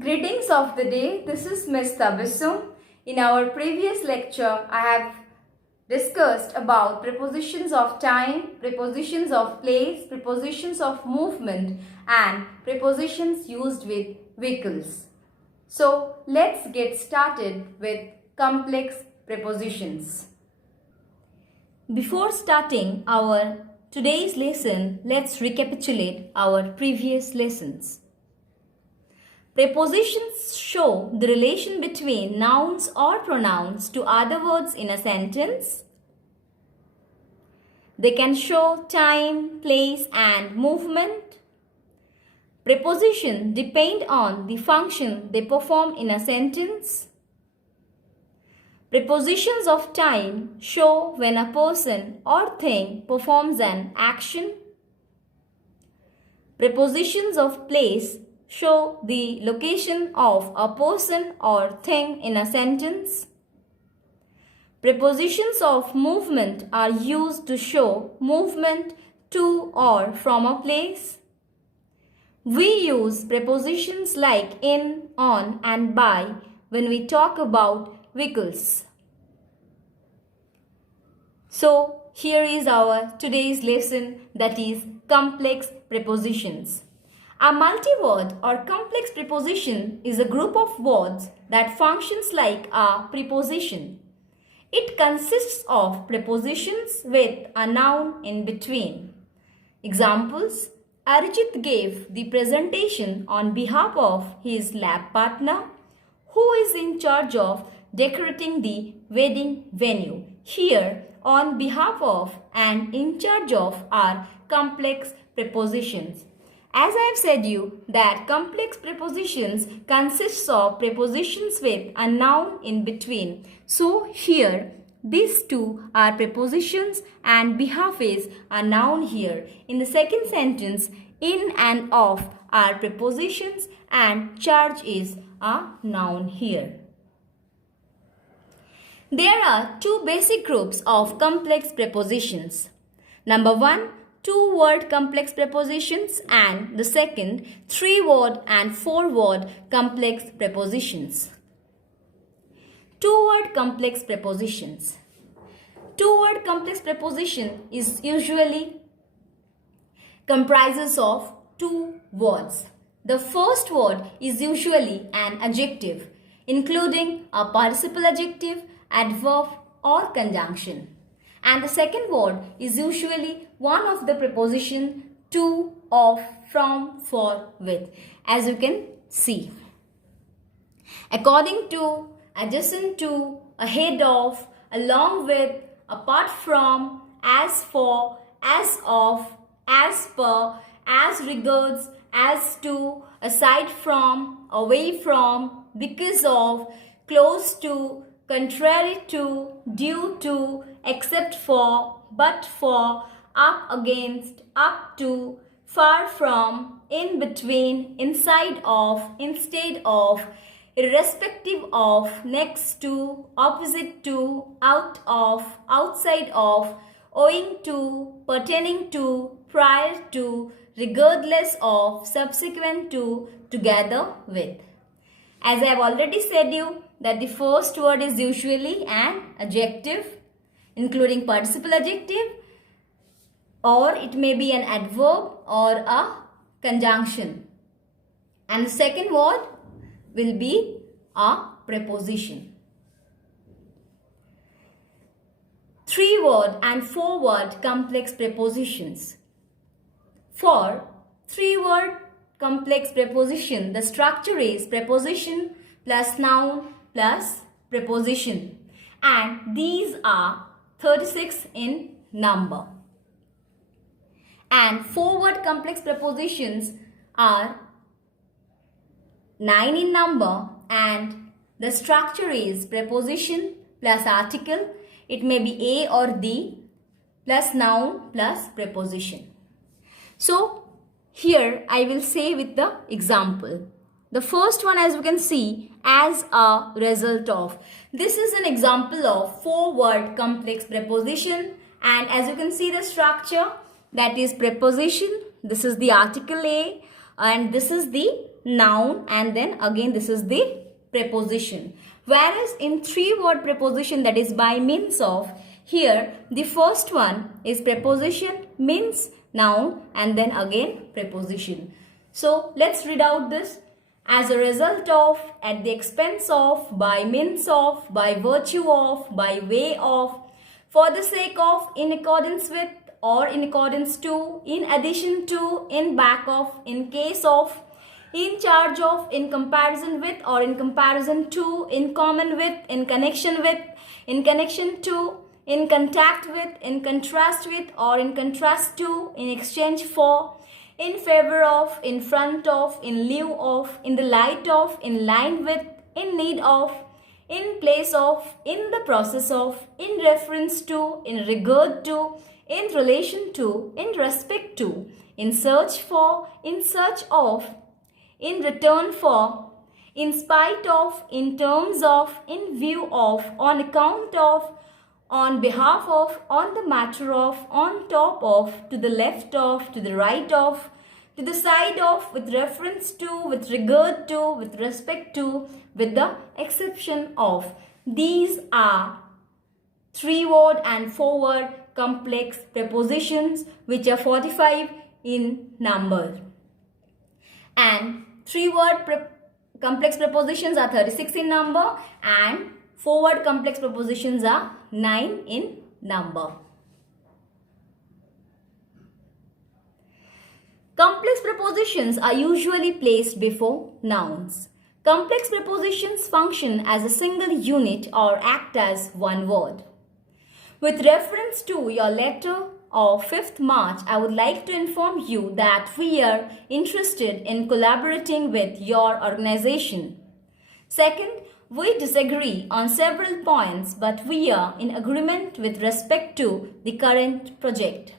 Greetings of the day. This is Miss Tabassum. In our previous lecture, I have discussed about prepositions of time, prepositions of place, prepositions of movement and prepositions used with vehicles. So, let's get started with complex prepositions. Before starting our today's lesson, let's recapitulate our previous lessons. Prepositions show the relation between nouns or pronouns to other words in a sentence. They can show time, place and movement. Prepositions depend on the function they perform in a sentence. Prepositions of time show when a person or thing performs an action. Prepositions of place show the location of a person or thing in a sentence. Prepositions of movement are used to show movement to or from a place. We use prepositions like in, on and by when we talk about vehicles. So, here is our today's lesson, that is complex prepositions. A multi-word or complex preposition is a group of words that functions like a preposition. It consists of prepositions with a noun in between. Examples: Arijit gave the presentation on behalf of his lab partner, who is in charge of decorating the wedding venue. Here, on behalf of and in charge of are complex prepositions. As I have said you that complex prepositions consists of prepositions with a noun in between. So here these two are prepositions and behalf is a noun here. In the second sentence, in and of are prepositions and charge is a noun here. There are two basic groups of complex prepositions. Number one, two-word complex prepositions, and the second, three-word and four-word complex prepositions. Two-word complex prepositions. Two-word complex preposition is usually comprises of two words. The first word is usually an adjective, including a participle adjective, adverb or conjunction. And the second word is usually one of the preposition to, of, from, for, with, as you can see. According to, adjacent to, ahead of, along with, apart from, as for, as of, as per, as regards, as to, aside from, away from, because of, close to, contrary to, due to, except for, but for, up against, up to, far from, in between, inside of, instead of, irrespective of, next to, opposite to, out of, outside of, owing to, pertaining to, prior to, regardless of, subsequent to, together with. As I have already said you that the first word is usually an adjective, including participle adjective, or it may be an adverb or a conjunction. And the second word will be a preposition. Three-word and four-word complex prepositions. For three-word complex preposition, the structure is preposition plus noun plus preposition, and these are 36 in number. And four-word complex prepositions are 9 in number, and the structure is preposition plus article, it may be a or the, plus noun plus preposition. So here I will say with the example. The first one, as you can see, as a result of. This is an example of four-word complex preposition, and as you can see the structure, that is preposition, this is the article a, and this is the noun, and then again this is the preposition. Whereas in three-word preposition, that is by means of, here the first one is preposition, means, noun, and then again preposition. So let's read out this. As a result of, at the expense of, by means of, by virtue of, by way of, for the sake of, in accordance with, or in accordance to, in addition to, in back of, in case of, in charge of, in comparison with, or in comparison to, in common with, in connection with, in connection to, in contact with, in contrast with, or in contrast to, in exchange for, in favor of, in front of, in lieu of, in the light of, in line with, in need of, in place of, in the process of, in reference to, in regard to, in relation to, in respect to, in search for, in search of, in return for, in spite of, in terms of, in view of, on account of, on behalf of, on the matter of, on top of, to the left of, to the right of, to the side of, with reference to, with regard to, with respect to, with the exception of. These are three-word and four-word complex prepositions which are 45 in number. And three-word complex prepositions are 36 in number, and four-word complex prepositions are 9 in number. Complex prepositions are usually placed before nouns. Complex prepositions function as a single unit or act as one word. With reference to your letter of 5th March, I would like to inform you that we are interested in collaborating with your organization. Second, we disagree on several points, but we are in agreement with respect to the current project.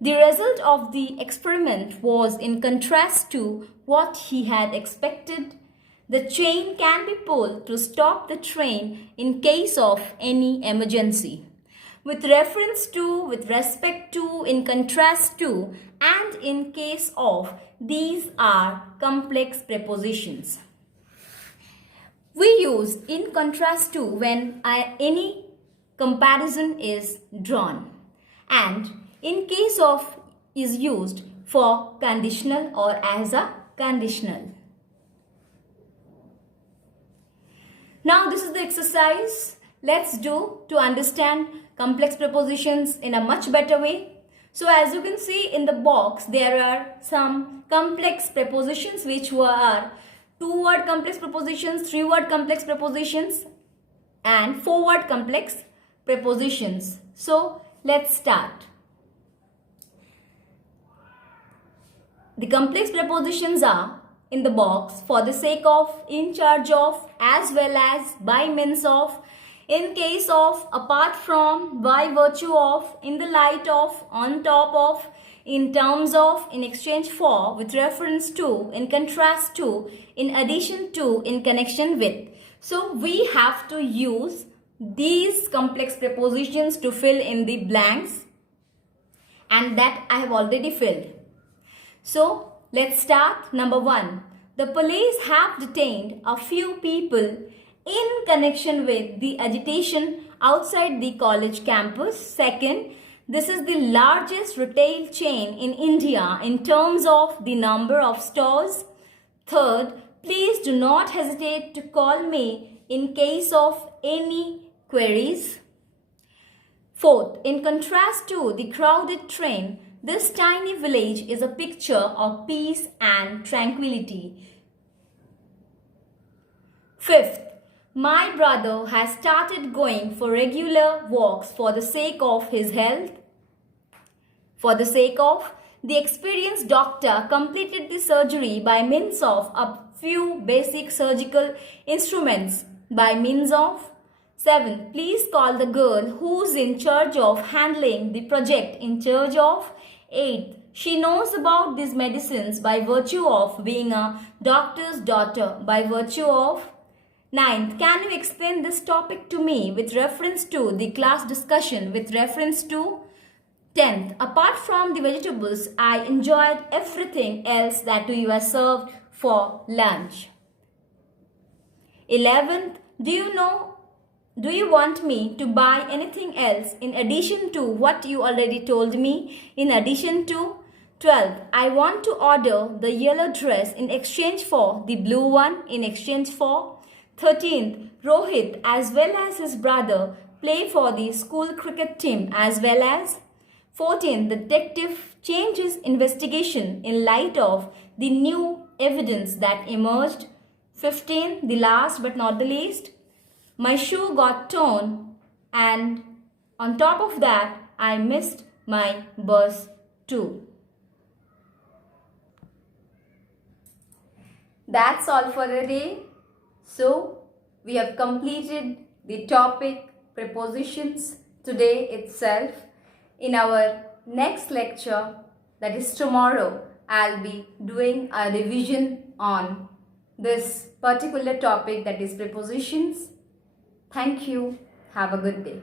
The result of the experiment was in contrast to what he had expected. The chain can be pulled to stop the train in case of any emergency. With reference to, with respect to, in contrast to, and in case of, these are complex prepositions. We use in contrast to when any comparison is drawn, and in case of is used for conditional or as a conditional. Now this is the exercise. Let's do to understand complex prepositions in a much better way. So as you can see in the box, there are some complex prepositions which were two-word complex prepositions, three-word complex prepositions, and four-word complex prepositions. So let's start. The complex prepositions are in the box: for the sake of, in charge of, as well as, by means of, in case of, apart from, by virtue of, in the light of, on top of, in terms of, in exchange for, with reference to, in contrast to, in addition to, in connection with. So we have to use these complex prepositions to fill in the blanks, and that I have already filled. So let's start. Number 1. The police have detained a few people in connection with the agitation outside the college campus. Second, this is the largest retail chain in India in terms of the number of stores. Third, please do not hesitate to call me in case of any queries. Fourth, in contrast to the crowded train, this tiny village is a picture of peace and tranquility. Fifth, my brother has started going for regular walks for the sake of his health. For the sake of, the experienced doctor completed the surgery by means of a few basic surgical instruments. By means of. 7. Please call the girl who's in charge of handling the project in charge of. 8. She knows about these medicines by virtue of being a doctor's daughter. By virtue of. 9th, can you explain this topic to me with reference to the class discussion with reference to. 10th, apart from the vegetables, I enjoyed everything else that you have served for lunch. 11th, do you want me to buy anything else in addition to what you already told me? In addition to? 12th, I want to order the yellow dress in exchange for the blue one in exchange for. 13th, Rohit as well as his brother play for the school cricket team as well as. 14th, the detective changes investigation in light of the new evidence that emerged. 15th, the last but not the least, my shoe got torn and on top of that, I missed my bus too. That's all for the day. So, we have completed the topic prepositions today itself. In our next lecture, that is tomorrow, I'll be doing a revision on this particular topic, that is prepositions. Thank you. Have a good day.